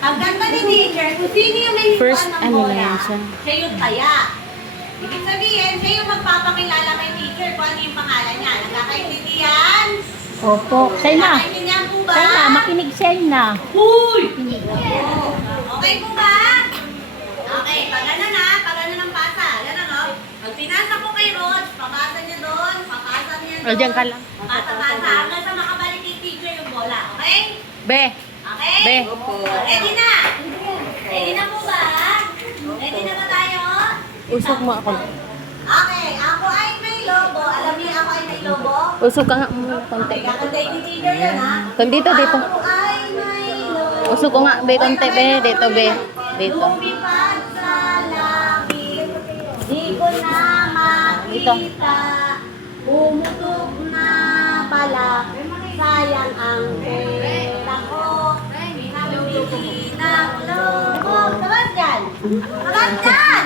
Ang ganda ni teacher, kung sino yung may First, ng ano bola, na yan siya? siya yung taya. Ibig sabihin, siya yung magpapakilala kay teacher kung ano yung pangalan niya. Nagkakaintindihan? Opo. Siya na. Nagkakaintindihan po ba? Siya na. Makinig siya na. Huy! Okay po ba? Okay, pag ano ng pasa. Ganun, no? Pag pinasa ko kay Rod, papasa niya doon, papasa niya doon. O, dyan ka lang. Pasa-pasa, hanggang sa makabalik kay teacher yung bola. Okay? Be. Okay? Be. Ready na? Ready na po ba? Ready na ba tayo? Usok mo ako. Okay, ako ay may lobo. Alam niyo ako ay may lobo? Usok ka nga muna konti. Okay, kakantay ni teacher yan, ha? Dito, dito. Ako ay may lobo. Usok ko nga, be, konti, be. Dito, be. Dito. Lumipad sa langit, di ko na Dito. makita. Umutok na pala, sayang ang pera ko. Pinamili ng lobo. Sabat dyan! Sabat dyan!